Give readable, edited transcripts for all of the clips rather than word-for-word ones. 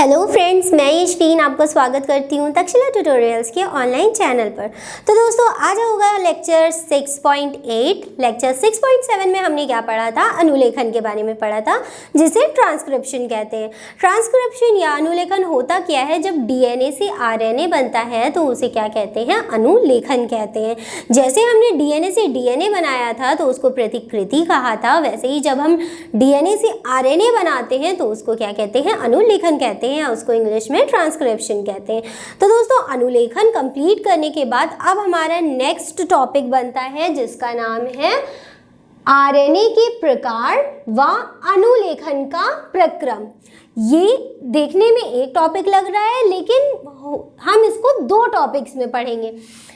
Hello friends, मैं यशवीन आपको स्वागत करती हूँ तक्षशिला ट्यूटोरियल्स के ऑनलाइन चैनल पर। तो दोस्तों, आज होगा लेक्चर 6.8। लेक्चर 6.7 में हमने क्या पढ़ा था? अनुलेखन के बारे में पढ़ा था, जिसे ट्रांसक्रिप्शन कहते हैं। ट्रांसक्रिप्शन या अनुलेखन होता क्या है? जब डीएनए से आरएनए बनता है तो उसे क्या कहते हैं? अनुलेखन कहते हैं। जैसे हमने डीएनए से डीएनए बनाया था तो उसको प्रतिकृति कहा था, वैसे ही जब हम डीएनए से आरएनए बनाते हैं तो उसको क्या कहते हैं? अनुलेखन कहते हैं, या उसको इंग्लिश में ट्रांसक्रिप्शन कहते हैं। तो दोस्तों, अनुलेखन कंप्लीट करने के बाद अब हमारा नेक्स्ट टॉपिक बनता है, जिसका नाम है आरएनए के प्रकार व अनुलेखन का प्रक्रम। ये देखने में एक टॉपिक लग रहा है, लेकिन हम इसको दो टॉपिक्स में पढ़ेंगे।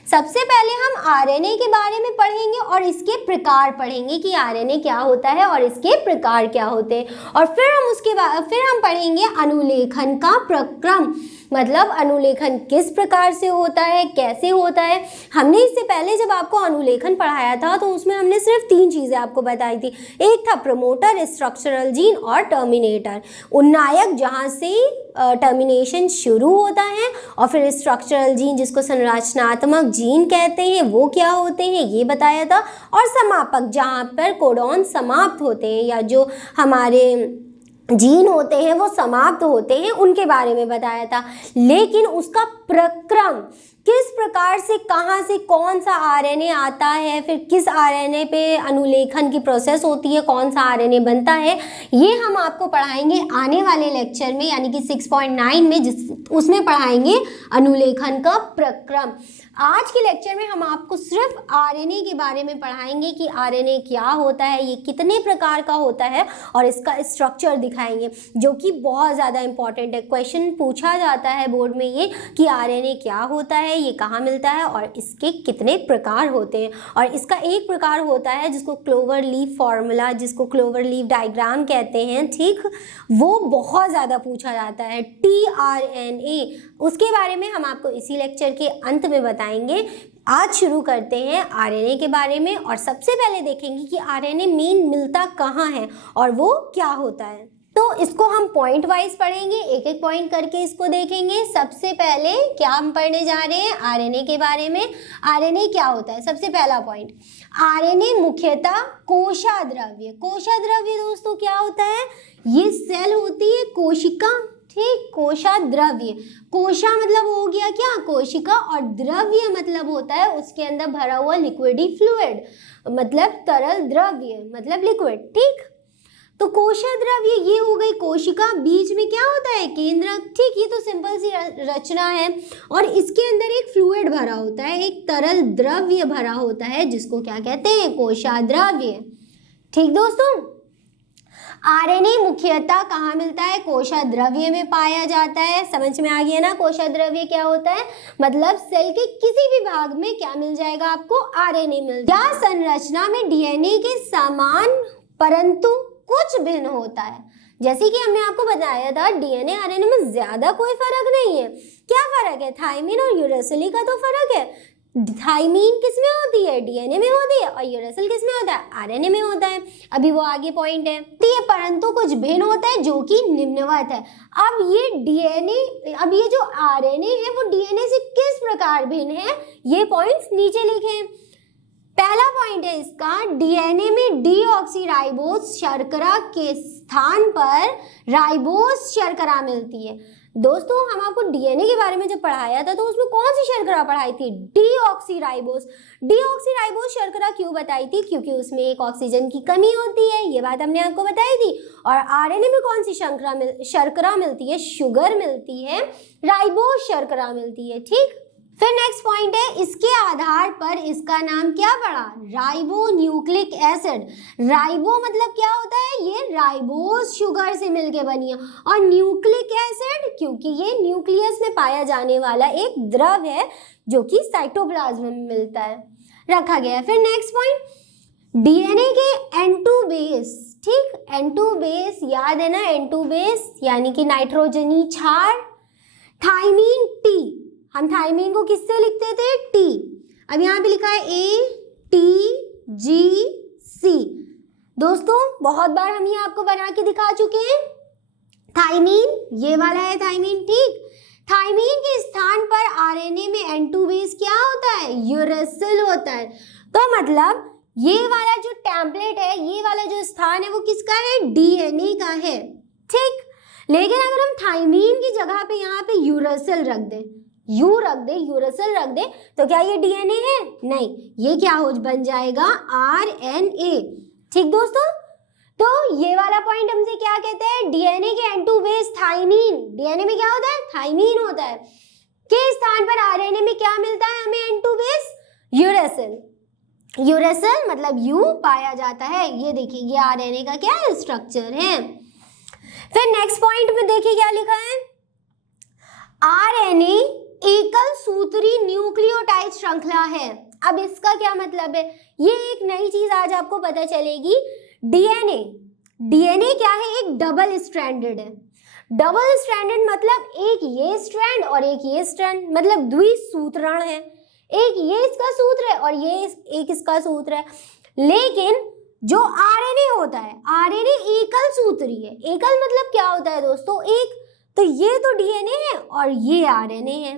सबसे पहले हम आरएनए के बारे में पढ़ेंगे और इसके प्रकार पढ़ेंगे कि आरएनए क्या होता है और इसके प्रकार क्या होते हैं, और फिर हम पढ़ेंगे अनुलेखन का प्रक्रम, मतलब अनुलेखन किस प्रकार से होता है, कैसे होता है। हमने इससे पहले जब आपको अनुलेखन पढ़ाया था तो उसमें हमने सिर्फ 3 चीज़ें आपको बताई थी। एक था प्रमोटर, स्ट्रक्चरल जीन और टर्मिनेटर। उन्नायक, जहाँ से टर्मिनेशन शुरू होता है, और फिर स्ट्रक्चरल जीन जिसको संरचनात्मक जीन कहते हैं, वो क्या होते हैं ये बताया था। और समापक, जहाँ पर कोडॉन समाप्त होते हैं या जो हमारे जीन होते हैं वो समाप्त होते हैं, उनके बारे में बताया था। लेकिन उसका प्रक्रम, किस प्रकार से, कहाँ से कौन सा आरएनए आता है, फिर किस आरएनए पे अनुलेखन की प्रोसेस होती है, कौन सा आरएनए बनता है, ये हम आपको पढ़ाएंगे आने वाले लेक्चर में, यानी कि 6.9 में, उसमें पढ़ाएंगे अनुलेखन का प्रक्रम। आज के लेक्चर में हम आपको सिर्फ आरएनए के बारे में पढ़ाएंगे कि आरएनए क्या होता है, ये कितने प्रकार का होता है, और इसका स्ट्रक्चर दिखाएंगे, जो कि बहुत ज़्यादा इंपॉर्टेंट है। क्वेश्चन पूछा जाता है बोर्ड में ये कि आरएनए क्या होता है, ये कहाँ मिलता है और इसके कितने प्रकार होते हैं। और इसका एक प्रकार होता है जिसको क्लोवर लीफ फॉर्मूला, जिसको क्लोवर लीफ डायग्राम कहते हैं, ठीक, वो बहुत ज़्यादा पूछा जाता है, टीआरएनए। उसके बारे में हम आपको इसी लेक्चर के अंत में बताएंगे। आज शुरू करते हैं आरएनए के बारे में, और सबसे पहले देखेंगे कि आरएनए मेन मिलता कहाँ है और वो क्या होता है। तो इसको हम पॉइंट वाइज पढ़ेंगे, एक एक पॉइंट करके इसको देखेंगे। सबसे पहले क्या हम पढ़ने जा रहे हैं? आरएनए के बारे में। आरएनए क्या होता है? सबसे पहला पॉइंट, आरएनए मुख्यतः कोशाद्रव्य। कोशाद्रव्य दोस्तों क्या होता है? ये सेल होती है कोशिका, ठीक, कोशाद्रव्य। कोशा मतलब हो गया क्या? कोशिका, और द्रव्य मतलब होता है उसके अंदर भरा हुआ लिक्विडी फ्लूइड, मतलब तरल द्रव्य, मतलब लिक्विड, ठीक। तो कोशाद्रव्य ये हो गई कोशिका, बीच में क्या होता है? केंद्रक, ठीक। ये तो सिंपल सी रचना है, और इसके अंदर एक फ्लूइड भरा होता है, एक तरल द्रव्य भरा होता है, जिसको क्या कहते हैं? कोशाद्रव्य, ठीक दोस्तों। आरएनए मुख्यतः कहाँ मिलता है? कोशाद्रव्य में पाया जाता है। समझ में आ गया ना कोशाद्रव्य क्या होता है? मतलब सेल के किसी भी भाग में क्या मिल जाएगा आपको? आरएनए मिल जाएगा। या संरचना में डीएनए के समान परंतु कुछ भिन्न होता है। जैसे कि हमने आपको बताया था, डीएनए आरएनए में ज्यादा कोई फर्क नहीं है। क्या फर्क है? थाइमिन और यूरेसिल का तो फर्क है। थाइमिन किस में होती है? डीएनए में होती है, और यूरेसिल किस में होता है? आरएनए में होता है। अभी वो आगे पॉइंट है, परंतु कुछ भिन्न होता है, जो कि निम्नवत है। अब ये जो आरएनए है वो डीएनए से किस प्रकार भिन्न है, ये पॉइंट्स नीचे लिखे। पहला पॉइंट है इसका, डीएनए में डीऑक्सीराइबोज शर्करा के स्थान पर राइबोज शर्करा मिलती है। दोस्तों, हम आपको डीएनए के बारे में जब पढ़ाया था तो उसमें कौन सी शर्करा पढ़ाई थी? डीऑक्सीराइबोज। डीऑक्सीराइबोज शर्करा क्यों बताई थी? क्योंकि उसमें एक ऑक्सीजन की कमी होती है, ये बात हमने आपको बताई थी। और आरएनए में कौन सी शर्करा मिलती है? शुगर मिलती है, राइबोज शर्करा मिलती है, ठीक। फिर नेक्स्ट पॉइंट है, इसके आधार पर इसका नाम क्या पड़ा? Ribo nucleic acid. राइबो मतलब क्या होता है? ये राइबोज शुगर से मिलके बनी है। और न्यूक्लिक एसिड क्योंकि ये न्यूक्लियस में पाया जाने वाला एक द्रव है, जो कि साइटोप्लाज्म में मिलता है, रखा गया है। फिर नेक्स्ट पॉइंट, डीएनए के N2 बेस, ठीक, N2 बेस याद है ना? N2 बेस यानी कि नाइट्रोजनी क्षार। थाइमीन टी, हम थाइमीन को किससे लिखते थे? टी। अब यहाँ पे लिखा है ATGC। दोस्तों, बहुत बार हम ये आपको बना के दिखा चुके हैं। थाइमीन, ये वाला है थाइमीन, ठीक। थाइमीन के स्थान पर आरएनए में N2 बेस क्या होता है, यूरेसिल होता है। तो मतलब ये वाला जो टेम्पलेट है, ये वाला जो स्थान है वो किसका है, डीएनए का है, ठीक। लेकिन अगर हम थाइमीन की जगह पे यहाँ पे यूरेसिल रख दें, यू रख दे, यूरेसिल रख दे, तो क्या ये डीएनए है, नहीं, ये क्या हो बन जाएगा, आरएनए, ठीक दोस्तों। तो ये वाला पॉइंट हमसे क्या कहते हैं, डीएनए के N2 बेस थाइमीन, डीएनए में क्या होता है, थाइमीन होता है, के स्थान पर आरएनए में क्या मिलता है हमें, N2 बेस यूरेसिल। यूरेसिल मतलब यू पाया जाता है। ये देखिए ये आरएनए का क्या है, स्ट्रक्चर है। फिर नेक्स्ट पॉइंट में देखिए क्या लिखा है, आरएनए एकल सूत्री न्यूक्लियोटाइड श्रृंखला है। अब इसका क्या मतलब है, ये एक नई चीज आज आपको पता चलेगी। डीएनए, डीएनए क्या है, एक डबल स्ट्रैंडेड है। डबल स्ट्रैंडेड मतलब एक ये स्ट्रैंड और एक ये स्ट्रैंड, मतलब द्विसूत्रण है, एक ये इसका सूत्र है और ये एक इसका सूत्र है। लेकिन जो आरएनए होता है, आरएनए एकल सूत्री है। एकल मतलब क्या होता है दोस्तों, एक, तो ये तो डीएनए है और ये आरएनए है।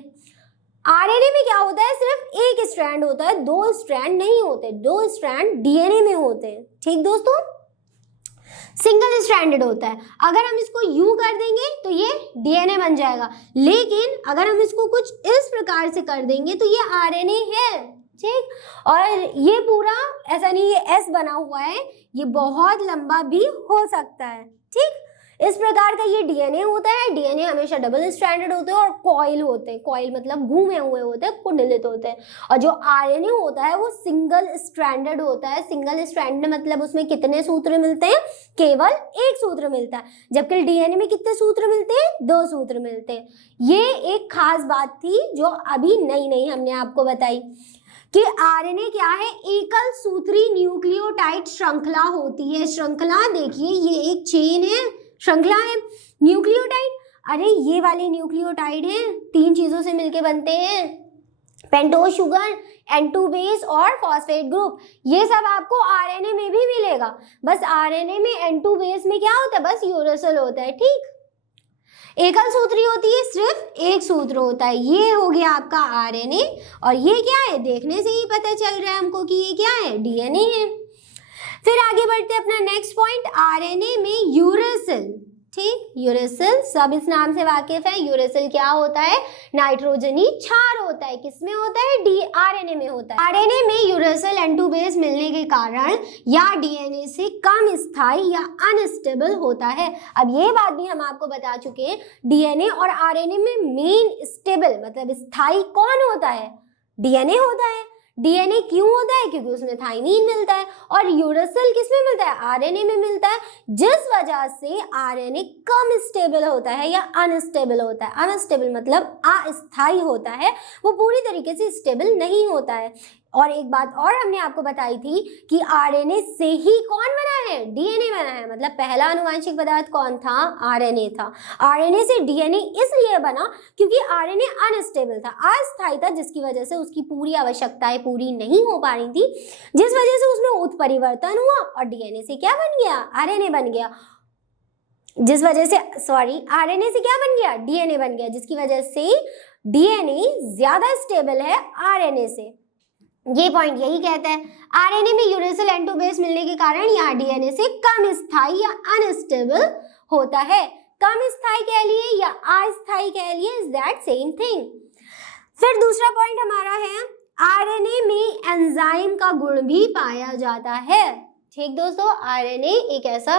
आरएनए में क्या होता है, सिर्फ एक स्ट्रैंड होता है, दो स्ट्रैंड नहीं होते, दो स्ट्रैंड डीएनए में होते हैं, ठीक दोस्तों, सिंगल स्ट्रैंडेड होता है। अगर हम इसको यू कर देंगे तो ये डीएनए बन जाएगा, लेकिन अगर हम इसको कुछ इस प्रकार से कर देंगे तो ये आरएनए है, ठीक। और ये पूरा ऐसा नहीं, ये एस बना हुआ है, ये बहुत लंबा भी हो सकता है, ठीक। इस प्रकार का ये डीएनए होता है। डीएनए हमेशा डबल स्ट्रैंडेड होते हैं और कॉइल होते हैं, कॉइल मतलब घूमे हुए होते हैं, कुंडलित होते हैं। और जो आरएनए होता है वो सिंगल स्ट्रैंडेड होता है। सिंगल स्ट्रैंडेड मतलब उसमें कितने सूत्र मिलते हैं, केवल एक सूत्र मिलता है, जबकि डीएनए में कितने सूत्र मिलते हैं, दो सूत्र मिलते हैं। ये एक खास बात थी जो अभी नई नई हमने आपको बताई कि आरएनए क्या है, एकल सूत्री न्यूक्लियोटाइड श्रृंखला होती है। श्रृंखला देखिए ये एक चेन है, श्रृंखला है। न्यूक्लियोटाइड, अरे ये वाले न्यूक्लियोटाइड हैं, तीन चीजों से मिलके बनते हैं, पेंटोज शुगर, N2 बेस और फॉस्फेट ग्रुप। ये सब आपको आरएनए में भी मिलेगा, बस आरएनए में N2 बेस में क्या होता है, बस यूरेसिल होता है, ठीक। एकल सूत्री होती है, सिर्फ एक सूत्र होता है। ये हो गया आपका आरएनए, और ये क्या है, देखने से ही पता चल रहा है हमको कि ये क्या है, डीएनए है। फिर आगे बढ़ते हैं अपना नेक्स्ट पॉइंट, आरएनए में यूरेसिल, ठीक। यूरेसिल सब इस नाम से वाकिफ है। यूरेसिल क्या होता है, नाइट्रोजनी क्षार होता है। किसमें होता है, आरएनए में होता है। आरएनए में यूरेसिल N2 बेस मिलने के कारण या डीएनए से कम स्थायी या अनस्टेबल होता है। अब ये बात भी हम आपको बता चुके हैं, डीएनए और आरएनए में मेन स्टेबल मतलब स्थायी कौन होता है, डीएनए होता है। डीएनए क्यों होता है, क्योंकि उसमें थाइमीन मिलता है, और यूरेसिल किसमें मिलता है, आरएनए में मिलता है, जिस वजह से आरएनए कम स्टेबल होता है या अनस्टेबल होता है। अनस्टेबल मतलब अस्थायी होता है, वो पूरी तरीके से स्टेबल नहीं होता है। और एक बात और हमने आपको बताई थी कि आरएनए से ही कौन बना है, डीएनए बना है। मतलब पहला आनुवांशिक पदार्थ कौन था, आरएनए था। आरएनए से डीएनए इसलिए बना क्योंकि आरएनए अनस्टेबल था, अस्थायी था, जिसकी वजह से उसकी पूरी आवश्यकताएं पूरी नहीं हो पा रही थी, जिस वजह से उसमें उत्परिवर्तन हुआ और डीएनए से क्या बन गया, आरएनए बन गया। जिस वजह से आरएनए से क्या बन गया, डीएनए बन गया, जिसकी वजह से डीएनए ज्यादा स्टेबल है आरएनए से। ये पॉइंट यही कहता है, आरएनए में यूरेसिल N2 बेस मिलने के कारण यहाँ डीएनए से कम स्थायी या अनस्टेबल होता है। कम स्थायी कह लिए या अस्थायी कह लिए, इज दैट सेम थिंग। फिर दूसरा पॉइंट हमारा है, आरएनए में एंजाइम का गुण भी पाया जाता है। ठीक दोस्तों, आरएनए एक ऐसा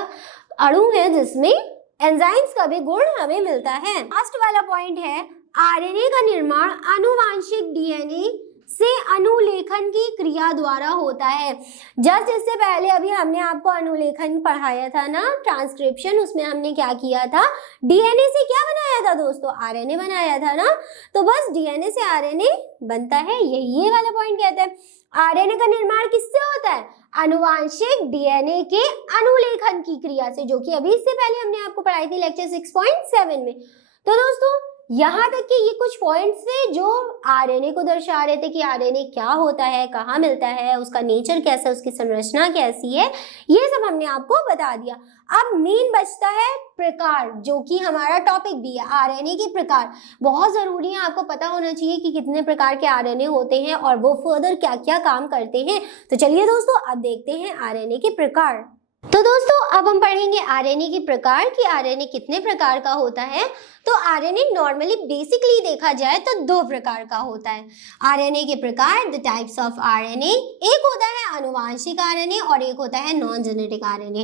अणु है जिसमें एंजाइम्स का भी गुण हमें मिलता है। लास्ट वाला पॉइंट है, आरएनए का निर्माण आनुवांशिक डीएनए से अनुलेखन की क्रिया द्वारा होता है। जस्ट इससे पहले अभी हमने आपको अनुलेखन पढ़ाया था ना, ट्रांसक्रिप्शन, उसमें हमने क्या किया था, डीएनए से क्या बनाया था दोस्तों, आरएनए बनाया था ना। तो बस डीएनए से आरएनए बनता है, ये वाला पॉइंट कहता है। आरएनए का निर्माण किससे होता है, आनुवांशिक डीएनए के अनुलेखन की क्रिया से, जो कि अभी इससे पहले हमने आपको पढ़ाई थी लेक्चर 6.7 में। तो दोस्तों यहाँ तक कि ये कुछ पॉइंट्स थे जो आरएनए को दर्शा रहे थे कि आरएनए क्या होता है, कहाँ मिलता है, उसका नेचर कैसा है, उसकी संरचना कैसी है, ये सब हमने आपको बता दिया। अब मेन बचता है प्रकार, जो कि हमारा टॉपिक भी है, आरएनए के प्रकार। बहुत ज़रूरी है, आपको पता होना चाहिए कि कितने प्रकार के आरएनए होते हैं और वो फर्दर क्या क्या काम करते हैं। तो चलिए दोस्तों, अब देखते हैं आरएनए के प्रकार। तो दोस्तों, अब हम पढ़ेंगे आरएनए के प्रकार कि आरएनए कितने प्रकार का होता है। तो आरएनए नॉर्मली बेसिकली देखा जाए तो 2 प्रकार का होता है। आरएनए के प्रकार, द टाइप्स ऑफ आरएनए, एक होता है अनुवांशिक आरएनए और एक होता है non genetic RNA.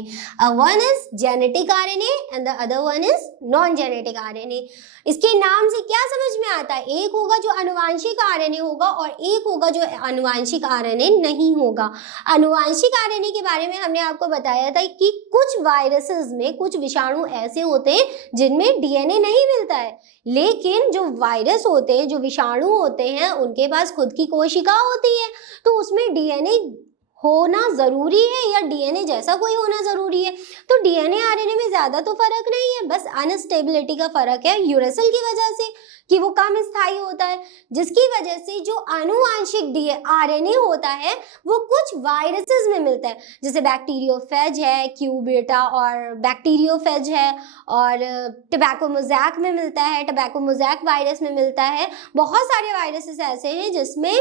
One is genetic RNA and the other one is non genetic RNA. इसके नाम से क्या समझ में आता है, एक होगा जो अनुवांशिक आरएनए होगा और एक होगा जो अनुवांशिक आरएनए नहीं होगा। अनुवांशिक आरएनए के बारे में हमने आपको बताया था कि कुछ वायरसेस में कुछ विषाणु ऐसे होते हैं जिनमें डीएनए नहीं मिलता है, लेकिन जो वायरस होते हैं, जो विषाणु होते हैं, उनके पास खुद की कोशिका होती है, तो उसमें डीएनए होना जरूरी है या डीएनए जैसा कोई होना जरूरी है। तो डीएनए आरएनए में ज्यादा तो फर्क नहीं है, बस अनस्टेबिलिटी का फर्क है यूरेसिल की वजह से कि वो कम स्थायी होता है, जिसकी वजह से जो आनुवांशिक आरएनए होता है वो कुछ वायरसेस में मिलता है, जैसे बैक्टीरियोफेज है, क्यूबेटा और बैक्टीरियोफेज है, और टोबैको मोज़ैक में मिलता है, टोबैको मोज़ैक वायरस में मिलता है। बहुत सारे वायरसेस ऐसे हैं जिसमें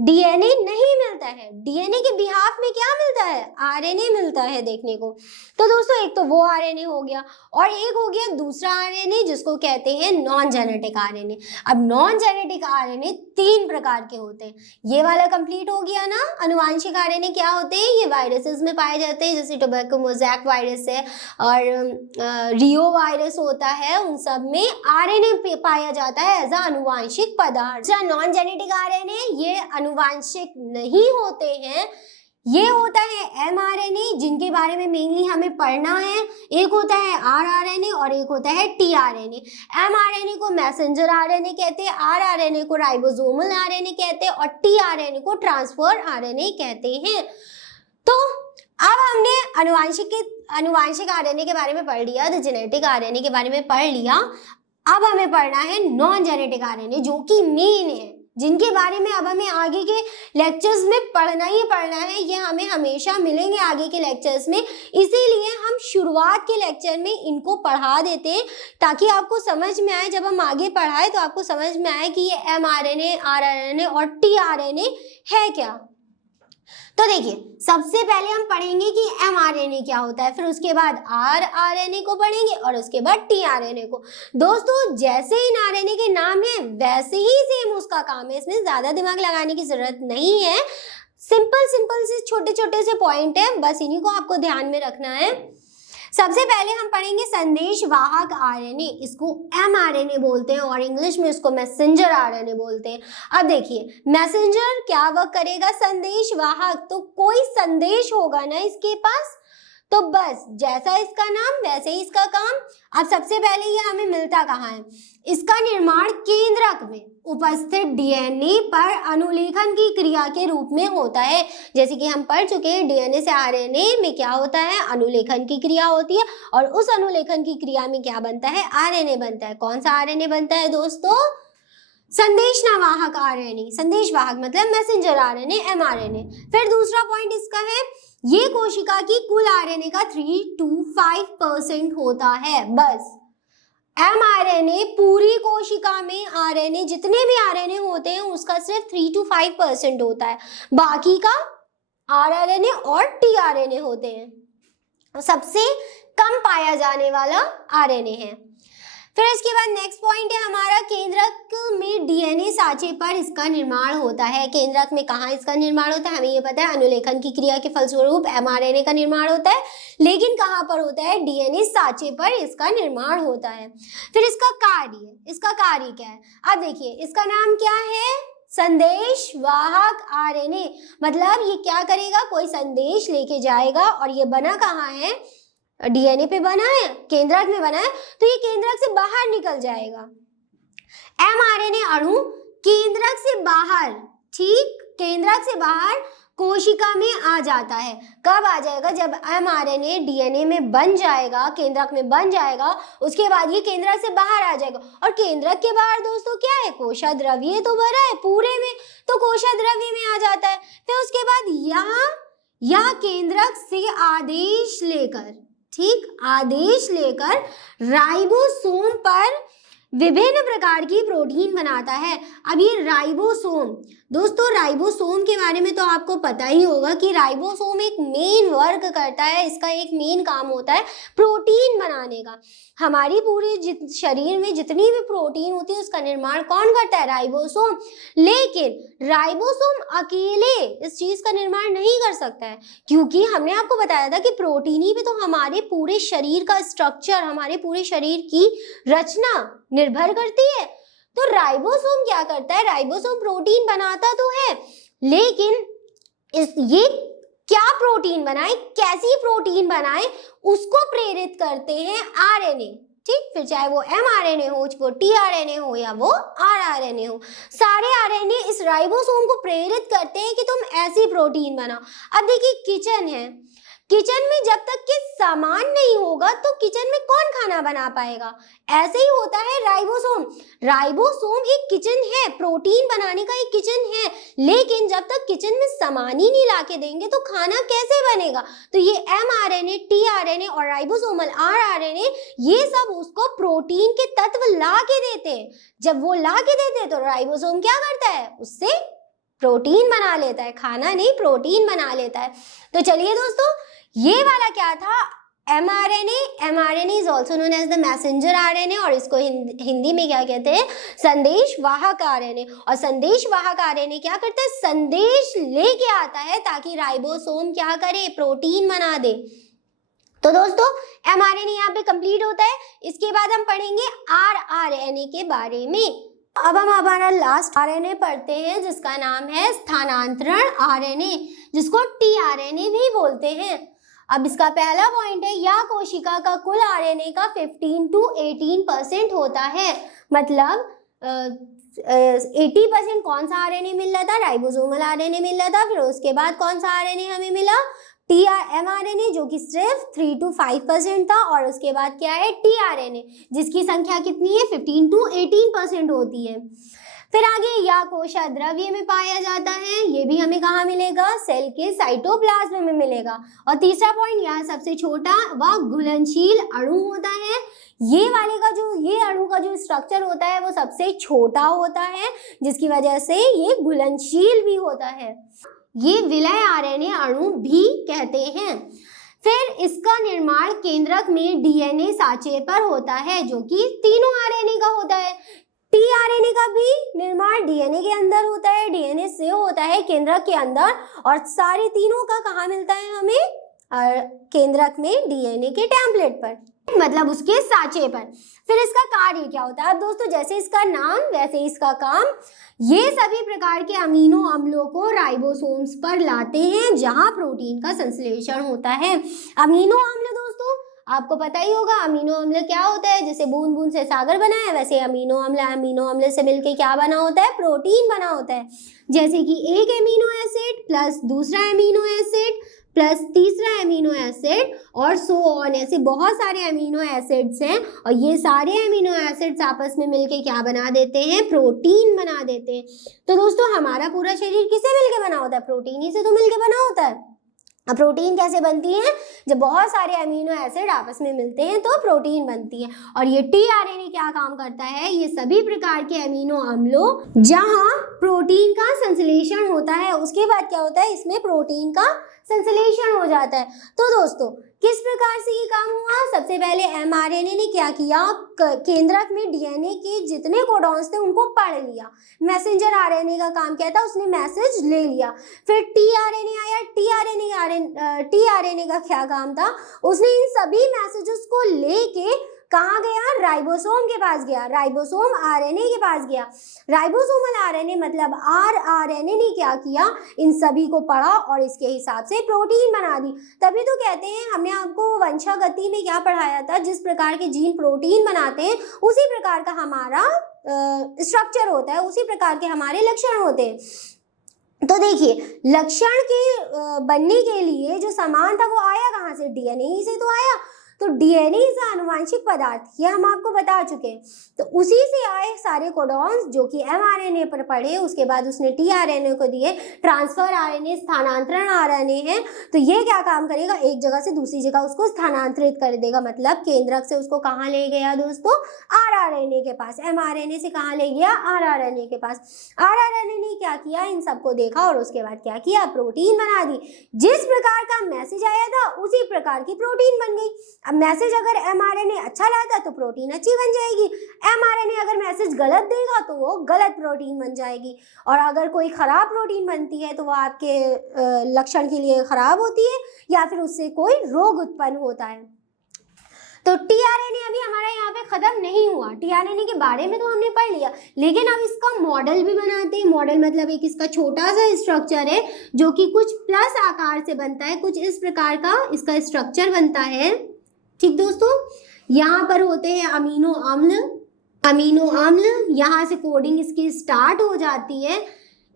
डीएनए नहीं मिलता है, डीएनए के बिहाफ में क्या मिलता है, आरएनए मिलता है देखने को। तो दोस्तों, एक तो वो आरएनए हो गया और एक हो गया दूसरा आरएनए जिसको कहते हैं नॉन जेनेटिक आरएनए। अब नॉन जेनेटिक आरएनए 3 प्रकार के होते हैं। ये वाला कंप्लीट हो गया ना। अनुवांशिक आरएनए क्या होते हैं, ये वायरसेस में पाए जाते हैं, जैसे टोबैको मोज़ैक वायरस है और रियो वायरस होता है, उन सब में आरएनए पाया जाता है एज अ अनुवांशिक पदार्थ। नॉन जेनेटिक आरएनए ये अनुवांशिक नहीं होते हैं, ये होता है एमआरएनए, जिनके बारे में मेनली हमें पढ़ना है। एक होता है आरआरएनए और एक होता है टीआरएनए। एमआरएनए को मैसेंजर आरएनए कहते हैं, आरआरएनए को राइबोसोमल आरएनए कहते हैं और टीआरएनए को ट्रांसफर आरएनए कहते हैं। तो अब हमने अनुवांशिक आरएनए के बारे में पढ़ लिया, द जेनेटिक आरएनए के बारे में पढ़ लिया। अब हमें पढ़ना है नॉन जेनेटिक आरएनए, जो कि मेन है, जिनके बारे में अब हमें आगे के लेक्चर्स में पढ़ना ही पढ़ना है। ये हमें हमेशा मिलेंगे आगे के लेक्चर्स में, इसीलिए हम शुरुआत के लेक्चर में इनको पढ़ा देते हैं ताकि आपको समझ में आए। जब हम आगे पढ़ाए तो आपको समझ में आए कि ये एमआरएनए, आरआरएनए और टीआरएनए है क्या। तो देखिए, सबसे पहले हम पढ़ेंगे कि एमआरएनए क्या होता है, फिर उसके बाद आरआरएनए को पढ़ेंगे और उसके बाद टीआरएनए को। दोस्तों, जैसे इन आरएनए के नाम है वैसे ही सेम उसका काम है, इसमें ज्यादा दिमाग लगाने की जरूरत नहीं है। सिंपल से छोटे छोटे से पॉइंट है, बस इन्हीं को आपको ध्यान में रखना है। सबसे पहले हम पढ़ेंगे संदेश वाहक आरएनए, इसको एमआरएनए बोलते हैं और इंग्लिश में इसको मैसेंजर आरएनए बोलते हैं। अब देखिए, मैसेंजर क्या वर्क करेगा, संदेश वाहक, तो कोई संदेश होगा ना इसके पास, तो बस जैसा इसका नाम वैसे ही इसका काम। अब सबसे पहले ये हमें मिलता कहाँ है, इसका निर्माण केंद्रक में उपस्थित डीएनए पर अनुलेखन की क्रिया के रूप में होता है। जैसे कि हम पढ़ चुके हैं, डीएनए से आरएनए में क्या होता है, अनुलेखन की क्रिया होती है और उस अनुलेखन की क्रिया में क्या बनता है, आरएनए बनता है। कौन सा आरएनए बनता है दोस्तों, संदेशवाहक आरएनए। संदेशवाहक मतलब मैसेंजर आरएनए, एमआरएनए। फिर दूसरा पॉइंट इसका है, ये कोशिका की कुल आरएनए का 3 to 5% होता है। बस एमआरएनए पूरी कोशिका में आरएनए, जितने भी आरएनए होते हैं उसका सिर्फ 3 to 5% होता है, बाकी का आरआरएनए और टीआरएनए होते हैं। सबसे कम पाया जाने वाला आरएनए है। फिर इसके बाद नेक्स्ट पॉइंट है हमारा, केंद्रक में डीएनए साँचे पर इसका निर्माण होता है। केंद्रक में कहाँ इसका निर्माण होता है, हमें ये पता है, अनुलेखन की क्रिया के फलस्वरूप एमआरएनए का निर्माण होता है, लेकिन कहाँ पर होता है, डीएनए साँचे पर इसका निर्माण होता है। फिर इसका कार्य क्या है, अब देखिए इसका नाम क्या है, संदेश वाहक आरएनए। मतलब ये क्या करेगा, कोई संदेश लेके जाएगा और ये बना कहाँ है, डीएनए पे बना है, केंद्रक में बना है, तो ये केंद्रक से बाहर निकल जाएगा। एमआरएनए अणु केंद्रक से बाहर, ठीक, केंद्रक से बाहर कोशिका में आ जाता है। कब आ जाएगा? जब mRNA DNA में बन जाएगा, केंद्रक में बन जाएगा, उसके बाद ये केंद्रक से बाहर आ जाएगा। और केंद्रक के बाहर दोस्तों क्या है? कोशाद्रव्य तो भरा है पूरे में, तो कोशाद्रव्य में आ जाता है। फिर उसके बाद यहाँ केंद्रक से आदेश लेकर, ठीक, आदेश लेकर राइबोसोम पर विभिन्न प्रकार की प्रोटीन बनाता है। अब ये राइबोसोम, दोस्तों राइबोसोम के बारे में तो आपको पता ही होगा कि राइबोसोम एक मेन वर्क करता है, इसका एक मेन काम होता है प्रोटीन बनाने का। हमारी पूरे शरीर में जितनी भी प्रोटीन होती है उसका निर्माण कौन करता है? राइबोसोम। लेकिन राइबोसोम अकेले इस चीज का निर्माण नहीं कर सकता है, क्योंकि हमने आपको बताया था कि प्रोटीन ही पे तो हमारे पूरे शरीर का स्ट्रक्चर, हमारे पूरे शरीर की रचना निर्भर करती है। तो राइबोसोम क्या करता है? राइबोसोम प्रोटीन बनाता तो है, लेकिन ये क्या प्रोटीन बनाए, कैसी प्रोटीन बनाए, उसको प्रेरित करते हैं आरएनए। ठीक, फिर चाहे वो mRNA हो, वो tRNA हो या वो rRNA हो, सारे आरएनए इस राइबोसोम को प्रेरित करते हैं कि तुम ऐसी प्रोटीन बनाओ। अब देखिए किचन है, किचन में जब तक कि सामान नहीं होगा तो किचन में कौन खाना बना पाएगा? ऐसे ही होता है राइबोसोम। राइबोसोम एक किचन है, प्रोटीन बनाने का एक किचन है, लेकिन जब तक किचन में सामान ही नहीं लाके देंगे तो खाना कैसे बनेगा? तो ये mRNA, tRNA और राइबोसोमल rRNA ये सब उसको प्रोटीन के तत्व ला के देते हैं। जब वो ला के देते हैं तो राइबोसोम क्या करता है? उससे प्रोटीन बना लेता है, खाना नहीं प्रोटीन बना लेता है। तो चलिए दोस्तों, ये वाला क्या था? mRNA is also known as the messenger RNA, और इसको हिंदी में क्या कहते हैं? संदेश वाहक आरएनए। और संदेश वाहक आरएनए क्या करता है? संदेश लेके आता है ताकि राइबोसोम क्या करे? प्रोटीन बना दे। तो दोस्तों mRNA यहाँ पे कंप्लीट होता है। इसके बाद हम पढ़ेंगे rRNA के बारे में। अब हम हमारा लास्ट आरएनए पढ़ते हैं जिसका नाम है स्थानांतरण आरएनए, जिसको tRNA भी बोलते हैं। अब इसका पहला पॉइंट है, या कोशिका का कुल आरएनए का 15 to 18% होता है। मतलब 80% कौन सा आरएनए मिल रहा था? राइबोसोमल आरएनए मिल रहा था। फिर उसके बाद कौन सा आरएनए हमें मिला? mRNA जो कि सिर्फ 3 to 5% था, और उसके बाद क्या है? tRNA जिसकी संख्या कितनी है? 15 to 18% होती है। फिर आगे या कोशाद्रव्य में पाया जाता है, ये भी हमें कहाँ मिलेगा? सेल के साइटोप्लाज्म में मिलेगा। और तीसरा पॉइंट, यहाँ सबसे छोटा व घुलनशील अणु होता है। ये वाले का जो, ये अणु का जो स्ट्रक्चर होता है वो सबसे छोटा होता है, जिसकी वजह से ये घुलनशील भी होता है। ये विलय आरएनए अणु भी कहते हैं। फिर इसका निर्माण केंद्रक में डीएनए साँचे पर होता है, जो कि तीनों आरएनए का होता है। tRNA का भी निर्माण डीएनए के अंदर होता है, डीएनए से होता है केंद्रक के अंदर, और सारे तीनों का कहाँ मिलता है हमें? केंद्रक में डीएनए के टेम्पलेट पर, मतलब उसके साँचे पर। फिर इसका कार्य क्या होता है? अब दोस्तों जैसे इसका नाम वैसे इसका काम, ये सभी प्रकार के अमीनो अम्लों को राइबोसोम्स पर लाते हैं जहां प्रोटीन का संश्लेषण होता है। अमीनो अम्ल दोस्तों आपको पता ही होगा, अमीनो अम्ल क्या होता है? जैसे बूंद बूंद से सागर बना है, वैसे अमीनो अम्ल से मिलके क्या बना होता है? प्रोटीन बना होता है। जैसे कि एक एमिनो एसिड प्लस दूसरा एमिनो एसिड प्लस तीसरा एमिनो एसिड और सो ऑन, ऐसे बहुत सारे अमीनो एसिड्स हैं, और ये सारे अमीनो एसिड्स आपस में मिलके क्या बना देते हैं? प्रोटीन बना देते हैं। तो दोस्तों हमारा पूरा शरीर किससे मिलके बना होता है? प्रोटीन ही से तो मिलके बना होता है। अब प्रोटीन कैसे बनती है? जब बहुत सारे अमीनो एसिड आपस में मिलते हैं तो प्रोटीन बनती है। और ये tRNA क्या काम करता है? ये सभी प्रकार के अमीनो अम्लों जहां प्रोटीन का संश्लेषण होता है, उसके बाद क्या होता है? इसमें प्रोटीन का संश्लेषण हो जाता है। तो दोस्तों किस प्रकार से ये काम हुआ? सबसे पहले mRNA ने क्या किया? केंद्रक में डीएनए के जितने कोडॉन्स थे उनको पढ़ लिया। मैसेंजर आरएनए का काम क्या था? उसने मैसेज ले लिया। फिर tRNA आया, tRNA का क्या काम था? उसने इन सभी मैसेजेस को लेके कहाँ गया? राइबोसोम के पास गया, राइबोसोम आरएनए के पास गया। राइबोसोमल आरएनए मतलब rRNA ने क्या किया? इन सभी को पढ़ा और इसके हिसाब से प्रोटीन बना दी। तभी तो कहते हैं, हमने आपको वंशागति में क्या पढ़ाया था? जिस प्रकार के जीन प्रोटीन बनाते हैं उसी प्रकार का हमारा स्ट्रक्चर होता है, उसी प्रकार के हमारे लक्षण होते हैं। तो देखिए, लक्षण के बनने के लिए जो सामान था वो आया कहाँ से? डीएनए ही से तो आया। तो डीएनए इज आनुवांशिक पदार्थ, ये हम आपको बता चुके हैं। तो उसी से आए सारे कोडॉन्स जो कि एमआरएनए पर पढ़े, उसके बाद उसने टीआरएनए को दिए। ट्रांसफर आरएनए स्थानांतरण आरएनए है, तो ये क्या काम करेगा? एक जगह से दूसरी जगह उसको स्थानांतरित कर देगा। मतलब केंद्रक से उसको कहाँ ले गया दोस्तों? आरआरएनए के पास। एमआरएनए से कहाँ ले गया? आरआरएनए के पास। आरआरएनए ने क्या किया? इन सबको देखा और उसके बाद क्या किया? प्रोटीन बना दी। जिस प्रकार का मैसेज आया था उसी प्रकार की प्रोटीन बन गई। अब मैसेज अगर एमआरएनए अच्छा लाता तो प्रोटीन अच्छी बन जाएगी। एमआरएनए अगर मैसेज गलत देगा तो वो गलत प्रोटीन बन जाएगी। और अगर कोई खराब प्रोटीन बनती है तो वो आपके लक्षण के लिए खराब होती है या फिर उससे कोई रोग उत्पन्न होता है। तो टीआरएनए अभी हमारा यहाँ पे खत्म नहीं हुआ। टीआरएनए के बारे में तो हमने पढ़ लिया, लेकिन अब इसका मॉडल भी बनाते हैं। मॉडल मतलब एक इसका छोटा सा स्ट्रक्चर है जो कि कुछ प्लस आकार से बनता है। कुछ इस प्रकार का इसका स्ट्रक्चर बनता है। ठीक दोस्तों, यहाँ पर होते हैं अमीनो अम्ल। अमीनो अम्ल, यहाँ से कोडिंग इसकी स्टार्ट हो जाती है।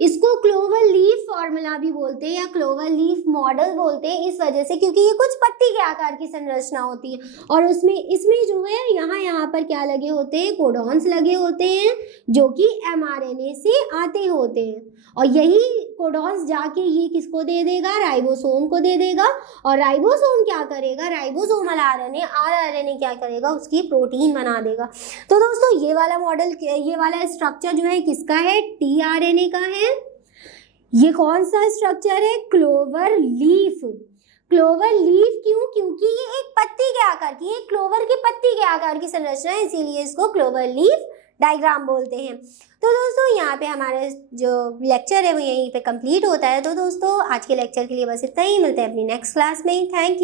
इसको क्लोवर लीफ फॉर्मूला भी बोलते हैं या क्लोवर लीफ मॉडल बोलते हैं, इस वजह से क्योंकि ये कुछ पत्ती के आकार की संरचना होती है। और इसमें जो है यहाँ पर क्या लगे होते हैं? कोडॉन्स लगे होते हैं जो कि एमआरएनए से आते होते हैं। और यही कोडॉन्स जाके ये किसको दे देगा? राइबोसोम को दे देगा। और राइबोसोम क्या करेगा? राइबोसोमल आरआरएनए क्या करेगा? उसकी प्रोटीन बना देगा। तो दोस्तों ये वाला मॉडल, ये वाला स्ट्रक्चर जो है किसका है? टीआरएनए का है। ये कौन सा स्ट्रक्चर है? Clover leaf. क्लोवर लीफ क्यों? क्योंकि ये एक पत्ती के आकार की, एक क्लोवर की पत्ती के आकार की संरचना है, इसीलिए इसको क्लोवर लीफ डायग्राम बोलते हैं। तो दोस्तों यहाँ पे हमारा जो लेक्चर है वो यहीं पे कंप्लीट होता है। तो दोस्तों आज के लेक्चर के लिए बस इतना ही। मिलते हैं अपनी नेक्स्ट क्लास में। Thank you.